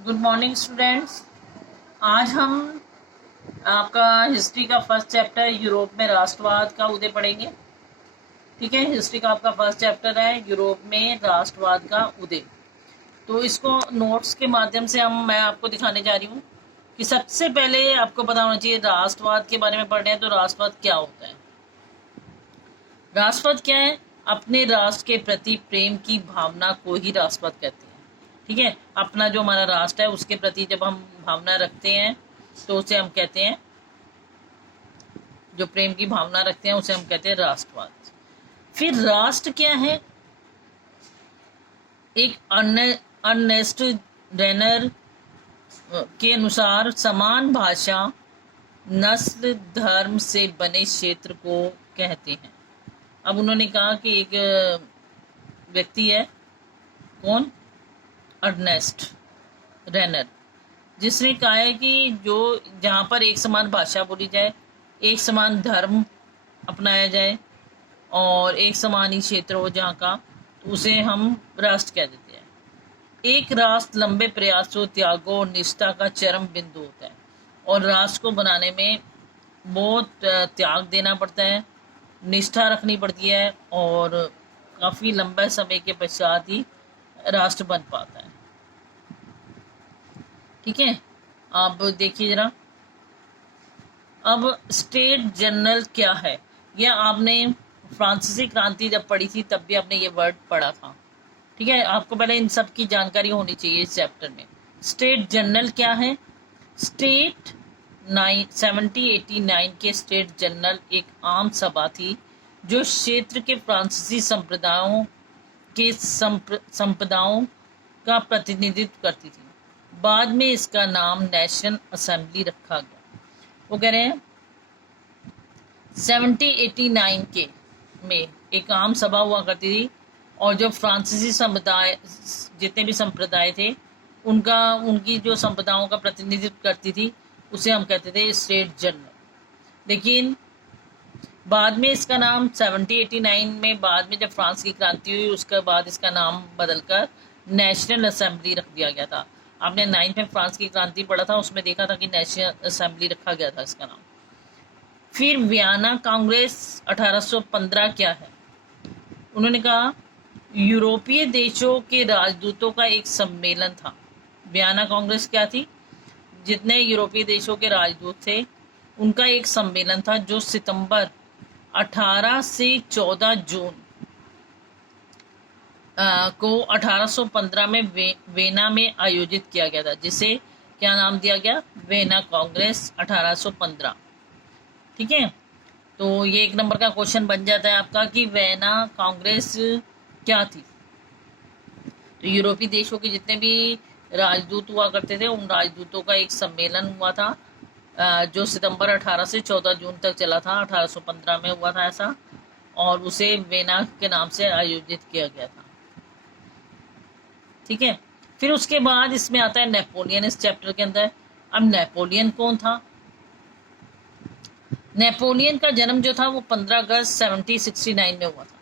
Good morning students. आज हम आपका हिस्ट्री का फर्स्ट चैप्टर यूरोप में राष्ट्रवाद का उदय पढ़ेंगे। ठीक है, हिस्ट्री का आपका फर्स्ट चैप्टर है यूरोप में राष्ट्रवाद का उदय। तो इसको नोट्स के माध्यम से मैं आपको दिखाने जा रही हूँ कि सबसे पहले आपको पता होना चाहिए राष्ट्रवाद के बारे में पढ़ रहे हैं तो राष्ट्रवाद क्या होता है। राष्ट्रवाद क्या है? अपने राष्ट्र के प्रति प्रेम की भावना को ही राष्ट्रवाद कहते हैं। ठीक है, अपना जो हमारा राष्ट्र है उसके प्रति जब हम भावना रखते हैं तो उसे हम कहते हैं, जो प्रेम की भावना रखते हैं उसे हम कहते हैं राष्ट्रवाद। फिर राष्ट्र क्या है? एक अर्नेस्ट रेनर के अनुसार समान भाषा, नस्ल, धर्म से बने क्षेत्र को कहते हैं। अब उन्होंने कहा कि एक व्यक्ति है, कौन? अर्नेस्ट रेनर, जिसने कहा है कि जो जहाँ पर एक समान भाषा बोली जाए, एक समान धर्म अपनाया जाए और एक समान ही क्षेत्र हो जहाँ का, तो उसे हम राष्ट्र कह देते हैं। एक राष्ट्र लंबे प्रयासों, त्यागों और निष्ठा का चरम बिंदु होता है और राष्ट्र को बनाने में बहुत त्याग देना पड़ता है, निष्ठा रखनी पड़ती है और काफ़ी लंबे समय के पश्चात ही राष्ट्र बन पाता है। ठीक है, अब देखिए जरा, अब स्टेट जनरल क्या है? यह आपने फ्रांसीसी क्रांति जब पढ़ी थी तब भी आपने ये वर्ड पढ़ा था। ठीक है, आपको पहले इन सब की जानकारी होनी चाहिए इस चैप्टर में। स्टेट जनरल क्या है? स्टेट 1789 के स्टेट जनरल एक आम सभा थी जो क्षेत्र के फ्रांसीसी संप्रदायों के संप्रदायों का प्रतिनिधित्व करती थी। बाद में इसका नाम नेशनल असेंबली रखा गया। वो कह रहे हैं 1789 के में एक आम सभा हुआ करती थी और जो फ्रांसीसी समुदाय, जितने भी संप्रदाय थे, उनकी जो संप्रदायों का प्रतिनिधित्व करती थी उसे हम कहते थे स्टेट जनरल। लेकिन बाद में इसका नाम 1789 में, बाद में जब फ्रांस की क्रांति हुई उसके बाद इसका नाम बदलकर नेशनल असेंबली रख दिया गया था। आपने 9th में फ्रांस की क्रांति पढ़ा था, उसमें देखा था कि नेशनल असेंबली रखा गया था इसका नाम। फिर वियना कांग्रेस 1815 क्या है? उन्होंने कहा यूरोपीय देशों के राजदूतों का एक सम्मेलन था। वियना कांग्रेस क्या थी? जितने यूरोपीय देशों के राजदूत थे उनका एक सम्मेलन था जो सितंबर 18 से 14 जून को 1815 में वेना में आयोजित किया गया था, जिसे क्या नाम दिया गया? वेना कांग्रेस 1815। ठीक है, तो ये एक नंबर का क्वेश्चन बन जाता है आपका कि वेना कांग्रेस क्या थी। तो यूरोपीय देशों के जितने भी राजदूत हुआ करते थे उन राजदूतों का एक सम्मेलन हुआ था जो सितंबर 18 से 14 जून तक चला था। 1815 में हुआ था ऐसा, और उसे वेना के नाम से आयोजित किया गया था। ठीक है, फिर उसके बाद इसमें आता है नेपोलियन इस चैप्टर के अंदर। अब नेपोलियन कौन था? नेपोलियन का जन्म जो था वो 15 अगस्त 1769 में हुआ था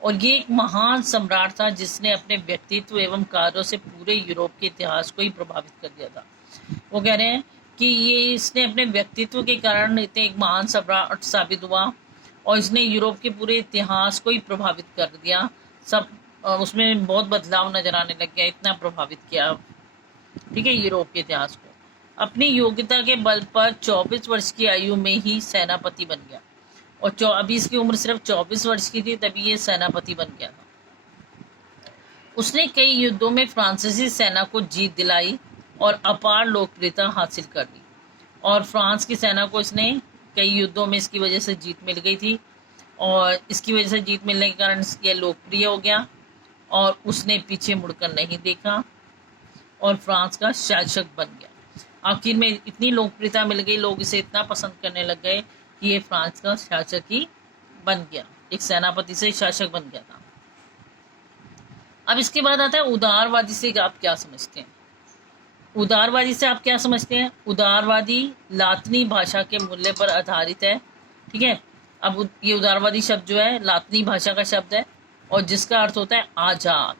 और ये एक महान सम्राट था जिसने अपने व्यक्तित्व एवं कार्यों से पूरे यूरोप के इतिहास को ही प्रभावित कर दिया था। वो कह रहे हैं कि ये इसने अपने व्यक्तित्व के कारण इतने एक महान सम्राट साबित हुआ और इसने यूरोप के पूरे इतिहास को ही प्रभावित कर दिया। सब उसमें बहुत बदलाव नजर आने लग गया, इतना प्रभावित किया, ठीक है, यूरोप के इतिहास को। अपनी योग्यता के बल पर 24 वर्ष की आयु में ही सेनापति बन गया और अभी इसकी उम्र सिर्फ 24 वर्ष की थी तभी ये सेनापति बन गया था। उसने कई युद्धों में फ्रांसीसी सेना को जीत दिलाई और अपार लोकप्रियता हासिल कर ली और फ्रांस की सेना को इसने कई युद्धों में इसकी वजह से जीत मिल गई थी और इसकी वजह से जीत मिलने के कारण यह लोकप्रिय हो गया और उसने पीछे मुड़कर नहीं देखा और फ्रांस का शासक बन गया। आखिर में इतनी लोकप्रियता मिल गई, लोग इसे इतना पसंद करने लग गए कि ये फ्रांस का शासक ही बन गया, एक सेनापति से शासक बन गया था। अब इसके बाद आता है उदारवादी से आप क्या समझते हैं? उदारवादी से आप क्या समझते हैं? उदारवादी लातिनी भाषा के मूल्य पर आधारित है। ठीक है, अब ये उदारवादी शब्द जो है लातिनी भाषा का शब्द है और जिसका अर्थ होता है आजाद।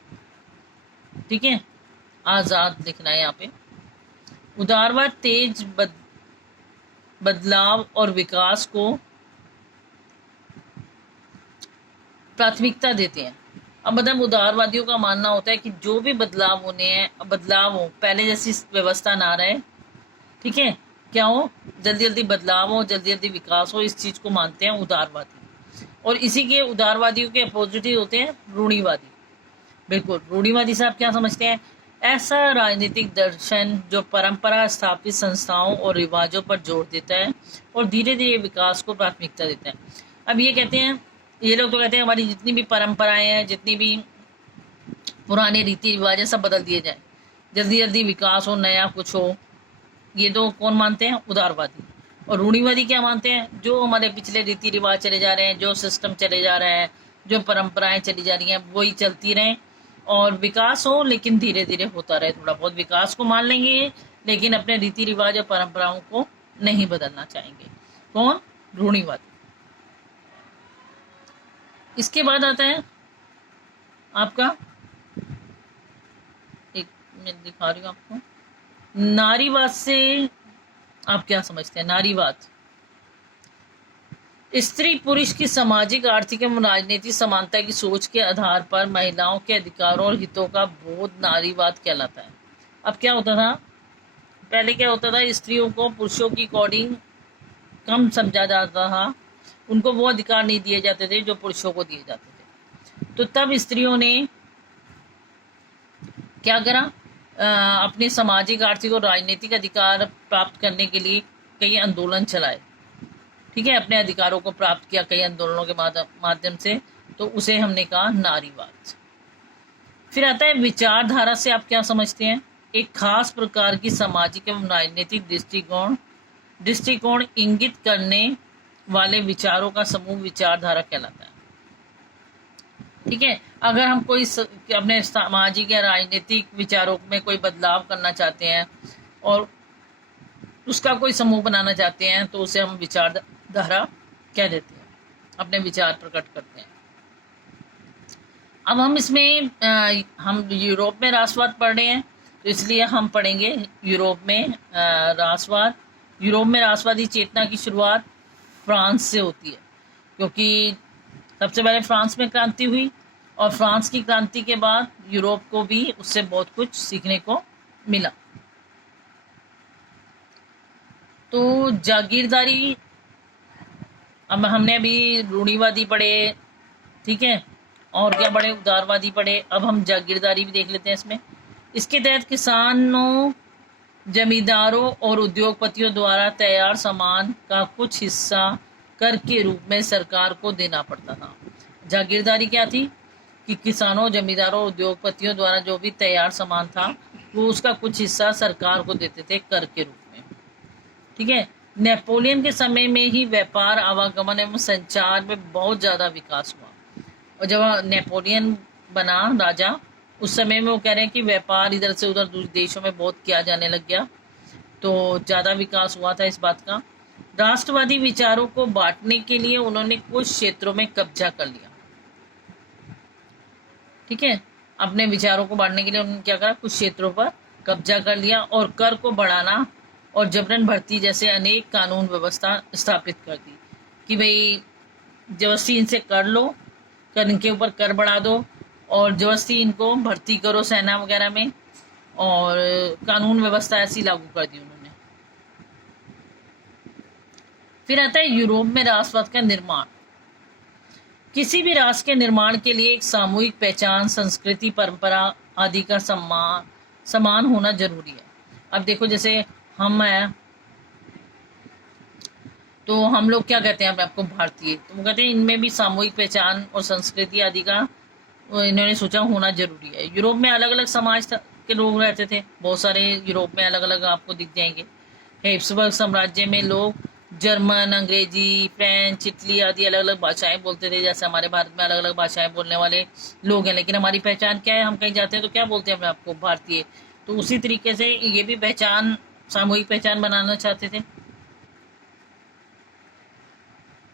ठीक है, आजाद लिखना है यहाँ पे। उदारवाद तेज बदलाव और विकास को प्राथमिकता देते हैं। अब मतलब उदारवादियों का मानना होता है कि जो भी बदलाव होने हैं, बदलाव हो, पहले जैसी व्यवस्था ना रहे, ठीक है, क्या हो, जल्दी जल्दी बदलाव हो, जल्दी जल्दी विकास हो, इस चीज को मानते हैं उदारवादी। और इसी के उदारवादियों के अपोजिट ही होते हैं रूढ़िवादी। बिल्कुल, रूढ़िवादी साहब क्या समझते हैं? ऐसा राजनीतिक दर्शन जो परंपरा स्थापित संस्थाओं और रिवाजों पर जोर देता है और धीरे धीरे विकास को प्राथमिकता देता है। अब ये कहते हैं, ये लोग तो कहते हैं हमारी जितनी भी परंपराएं हैं, जितनी भी पुराने रीति रिवाज है, सब बदल दिए जाए, जल्दी जल्दी विकास हो, नया कुछ हो। ये तो कौन मानते हैं? उदारवादी। और रूढ़िवादी क्या मानते हैं? जो हमारे पिछले रीति रिवाज चले जा रहे हैं, जो सिस्टम चले जा रहा है, जो परंपराएं चली जा रही हैं, वही चलती रहें और विकास हो, लेकिन धीरे धीरे होता रहे। थोड़ा बहुत विकास को मान लेंगे, लेकिन अपने रीति रिवाज और परंपराओं को नहीं बदलना चाहेंगे। कौन? रूढ़िवादी। इसके बाद आता है आपका, एक मैं दिखा रही हूँ आपको, नारीवाद से आप क्या समझते हैं? नारीवाद स्त्री पुरुष की सामाजिक, आर्थिक एवं राजनीतिक समानता की सोच के आधार पर महिलाओं के अधिकारों और हितों का बोध नारीवाद कहलाता है। अब क्या होता था, पहले क्या होता था, स्त्रियों को पुरुषों की अकॉर्डिंग कम समझा जाता था, उनको वो अधिकार नहीं दिए जाते थे जो पुरुषों को दिए जाते थे। तो तब स्त्रियों ने क्या करा, अपने सामाजिक, आर्थिक और राजनीतिक अधिकार प्राप्त करने के लिए कई आंदोलन चलाए, ठीक है, अपने अधिकारों को प्राप्त किया कई आंदोलनों के माध्यम से। तो उसे हमने कहा नारीवाद। फिर आता है विचारधारा से आप क्या समझते हैं? एक खास प्रकार की सामाजिक एवं राजनीतिक दृष्टिकोण इंगित करने वाले विचारों का समूह विचारधारा कहलाता है। ठीक है, अगर हम कोई अपने सामाजिक या राजनीतिक विचारों में कोई बदलाव करना चाहते हैं और उसका कोई समूह बनाना चाहते हैं, तो उसे हम विचारधारा कह देते हैं, अपने विचार प्रकट करते हैं। अब हम इसमें हम यूरोप में राष्ट्रवाद पढ़ रहे हैं, तो इसलिए हम पढ़ेंगे यूरोप में राष्ट्रवाद। यूरोप में राष्ट्रवादी चेतना की शुरुआत फ्रांस से होती है, क्योंकि सबसे पहले फ्रांस में क्रांति हुई और फ्रांस की क्रांति के बाद यूरोप को भी उससे बहुत कुछ सीखने को मिला। तो जागीरदारी, अब हमने अभी रूढ़िवादी पढ़े, ठीक है, और क्या पढ़े? उदारवादी पढ़े। अब हम जागीरदारी भी देख लेते हैं इसमें। इसके तहत किसानों, जमींदारों और उद्योगपतियों द्वारा तैयार सामान का कुछ हिस्सा कर के रूप में सरकार को देना पड़ता था। जागीरदारी क्या थी कि किसानों, जमींदारों, उद्योगपतियों द्वारा जो भी तैयार सामान था, वो उसका कुछ हिस्सा सरकार को देते थे कर के रूप में। ठीक है, नेपोलियन के समय में ही व्यापार, आवागमन एवं संचार में बहुत ज्यादा विकास हुआ। और जब नेपोलियन बना राजा, उस समय में वो कह रहे हैं कि व्यापार इधर से उधर दूसरे देशों में बहुत किया जाने लग गया, तो ज़्यादा विकास हुआ था इस बात का। राष्ट्रवादी विचारों को बांटने के लिए उन्होंने कुछ क्षेत्रों में कब्जा कर लिया। ठीक है, अपने विचारों को बांटने के लिए उन्होंने क्या करा, कुछ क्षेत्रों पर कब्जा कर लिया और कर को बढ़ाना और जबरन भर्ती जैसे अनेक कानून व्यवस्था स्थापित कर दी कि भाई जबरदस्ती इनसे कर लो, कर इनके ऊपर कर बढ़ा दो और जबरदस्ती इनको भर्ती करो सेना वगैरह में, और कानून व्यवस्था ऐसी लागू कर दी उन्होंने। फिर आता है यूरोप में राष्ट्रवाद का निर्माण। किसी भी राष्ट्र के निर्माण के लिए एक सामूहिक पहचान, संस्कृति, परंपरा आदि का समान होना जरूरी है। अब देखो, जैसे हम हैं तो हम लोग क्या कहते हैं अपने आपको भारतीय, तो वो कहते हैं इनमें भी सामूहिक पहचान और संस्कृति आदि का इन्होंने सोचा होना जरूरी है। यूरोप में अलग अलग समाज के लोग रहते थे, बहुत सारे यूरोप में अलग अलग आपको दिख जाएंगे। हैब्सबर्ग साम्राज्य में लोग जर्मन, अंग्रेजी, फ्रेंच, इटली आदि अलग अलग भाषाएं बोलते थे, जैसे हमारे भारत में अलग अलग भाषाएं बोलने वाले लोग हैं। लेकिन हमारी पहचान क्या है? हम कहीं जाते हैं तो क्या बोलते हैं अपने आपको? भारतीय। तो उसी तरीके से ये भी पहचान, सामूहिक पहचान बनाना चाहते थे।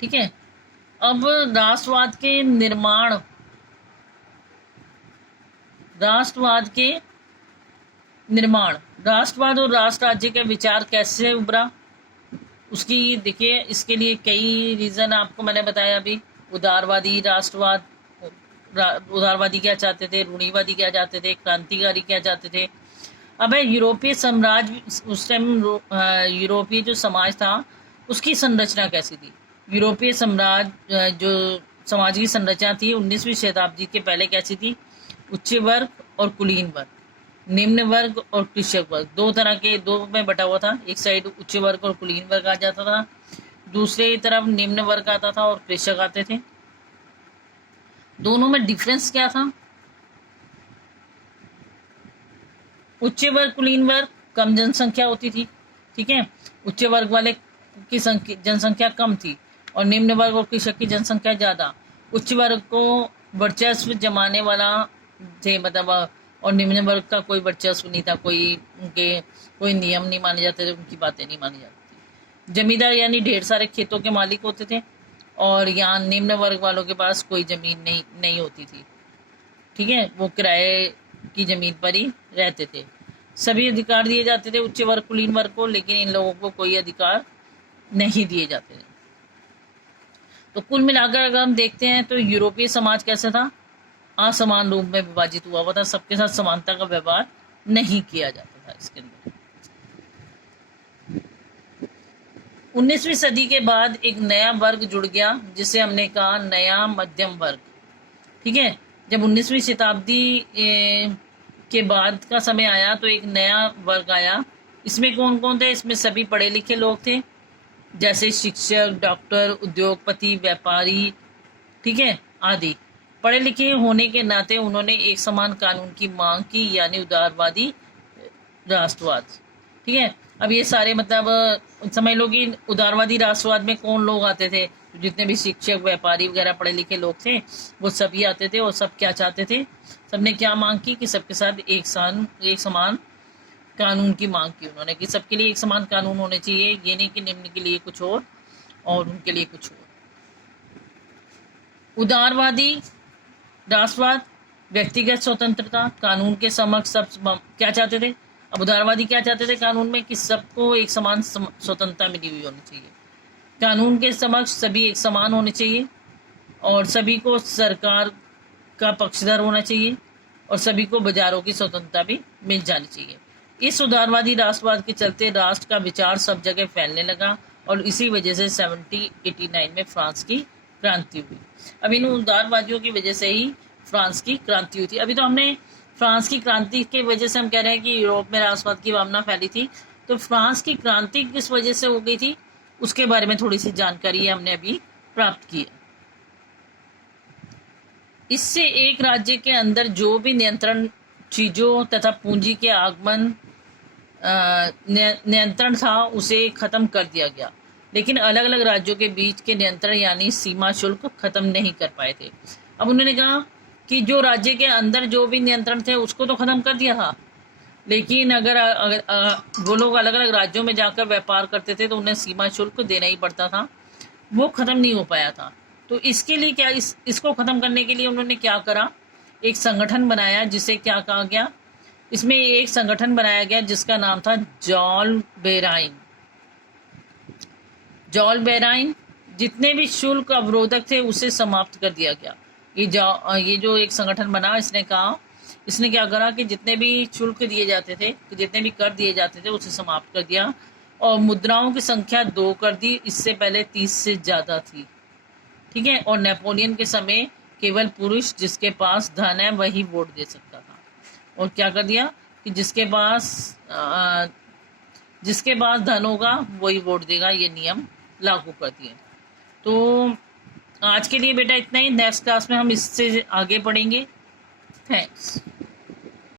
ठीक है, अब राष्ट्रवाद के निर्माण, राष्ट्रवाद और राष्ट्र राज्य का विचार कैसे उभरा, उसकी देखिए, इसके लिए कई रीजन आपको मैंने बताया अभी। उदारवादी राष्ट्रवाद, उदारवादी क्या चाहते थे, रूढ़िवादी क्या चाहते थे, क्रांतिकारी क्या चाहते थे। अब है यूरोपीय साम्राज्य, उस टाइम यूरोपीय जो समाज था उसकी संरचना कैसी थी। यूरोपीय साम्राज्य जो समाज की संरचना थी 19वीं शताब्दी के पहले कैसी थी, उच्च वर्ग और कुलीन वर्ग, निम्न वर्ग और कृषक वर्ग, दो तरह के, दो में बटा हुआ था। एक साइड उच्च वर्ग और कुलीन वर्ग आ जाता था, दूसरे तरफ निम्न वर्ग आता था और कृषक आते थे। दोनों में डिफरेंस क्या था, उच्च वर्ग कुलीन वर्ग कम जनसंख्या होती थी, ठीक है, उच्च वर्ग वाले की जनसंख्या कम थी और निम्न वर्ग और कृषक की जनसंख्या ज्यादा। उच्च वर्ग को वर्चस्व जमाने वाला थे, मतलब, और निम्न वर्ग का कोई वर्चस्व नहीं था, कोई नियम नहीं माने जाते थे, उनकी बातें नहीं मानी जाती थी। जमींदार यानी ढेर सारे खेतों के मालिक होते थे और यहाँ निम्न वर्ग वालों के पास कोई जमीन नहीं होती थी, ठीक है, वो किराए की जमीन पर ही रहते थे। सभी अधिकार दिए जाते थे उच्च वर्ग कुलीन वर्ग को, लेकिन इन लोगों को कोई अधिकार नहीं दिए जाते थे। तो कुल मिलाकर अगर हम देखते हैं तो यूरोपीय समाज कैसा था, असमान रूप में विभाजित हुआ था, सबके साथ समानता का व्यवहार नहीं किया जाता था। इसके अंदर 19वीं सदी के बाद एक नया वर्ग जुड़ गया जिसे हमने कहा नया मध्यम वर्ग, ठीक है। जब 19वीं शताब्दी के बाद का समय आया तो एक नया वर्ग आया। इसमें कौन कौन थे, इसमें सभी पढ़े लिखे लोग थे, जैसे शिक्षक, डॉक्टर, उद्योगपति, व्यापारी, ठीक है, आदि। पढ़े लिखे होने के नाते उन्होंने एक समान कानून की मांग की, यानी उदारवादी राष्ट्रवाद, ठीक है। अब ये सारे, मतलब समझ लो कि उदारवादी राष्ट्रवाद में कौन लोग आते थे, जितने भी शिक्षक, व्यापारी वगैरह पढ़े लिखे लोग थे वो सभी आते थे। और सब क्या चाहते थे, सबने क्या मांग की कि सबके साथ एक समान कानून की मांग की उन्होंने, कि सबके लिए एक समान कानून होने चाहिए, ये नहीं कि निम्न के लिए कुछ और उनके लिए कुछ और। उदारवादी राष्ट्रवाद, व्यक्तिगत स्वतंत्रता, कानून के समक्ष सब क्या चाहते थे। अब उदारवादी क्या चाहते थे कानून में, कि सबको एक समान स्वतंत्रता मिली हुई होनी चाहिए, कानून के समक्ष सभी एक समान होने चाहिए और सभी को सरकार का पक्षधर होना चाहिए और सभी को बाजारों की स्वतंत्रता भी मिल जानी चाहिए। इस उदारवादी राष्ट्रवाद के चलते राष्ट्र का विचार सब जगह फैलने लगा और इसी वजह से 1789 में फ्रांस की क्रांति हुई। अब इन उदारवादियों की वजह से ही फ्रांस की क्रांति हुई थी। अभी तो हमने फ्रांस की क्रांति की वजह से हम कह रहे हैं कि यूरोप में राष्ट्रवाद की भावना फैली थी, तो फ्रांस की क्रांति किस वजह से हो गई थी उसके बारे में थोड़ी सी जानकारी हमने अभी प्राप्त की है। इससे एक राज्य के अंदर जो भी नियंत्रण चीजों तथा पूंजी के आगमन नियंत्रण था उसे खत्म कर दिया गया, लेकिन अलग अलग राज्यों के बीच के नियंत्रण यानी सीमा शुल्क खत्म नहीं कर पाए थे। अब उन्होंने कहा कि जो राज्य के अंदर जो भी नियंत्रण थे उसको तो खत्म कर दिया था, लेकिन अगर वो लोग अलग अलग राज्यों में जाकर व्यापार करते थे तो उन्हें सीमा शुल्क देना ही पड़ता था, वो खत्म नहीं हो पाया था। तो इसके लिए क्या, इसको खत्म करने के लिए उन्होंने क्या करा, एक संगठन बनाया जिसे क्या कहा गया, इसमें एक संगठन बनाया गया जिसका नाम था जॉल बेराइन। जितने भी शुल्क अवरोधक थे उसे समाप्त कर दिया गया। ये जो एक संगठन बना, इसने क्या करा कि जितने भी शुल्क दिए जाते थे, जितने भी कर दिए जाते थे उसे समाप्त कर दिया और मुद्राओं की संख्या 2 कर दी। इससे पहले 30 से ज्यादा थी, ठीक है। और नेपोलियन के समय केवल पुरुष जिसके पास धन है वही वोट दे सकता था। और क्या कर दिया कि जिसके पास धन होगा वही वोट देगा, ये नियम लागू कर दिए। तो आज के लिए बेटा इतना ही, नेक्स्ट क्लास में हम इससे आगे पढ़ेंगे। थैंक्स।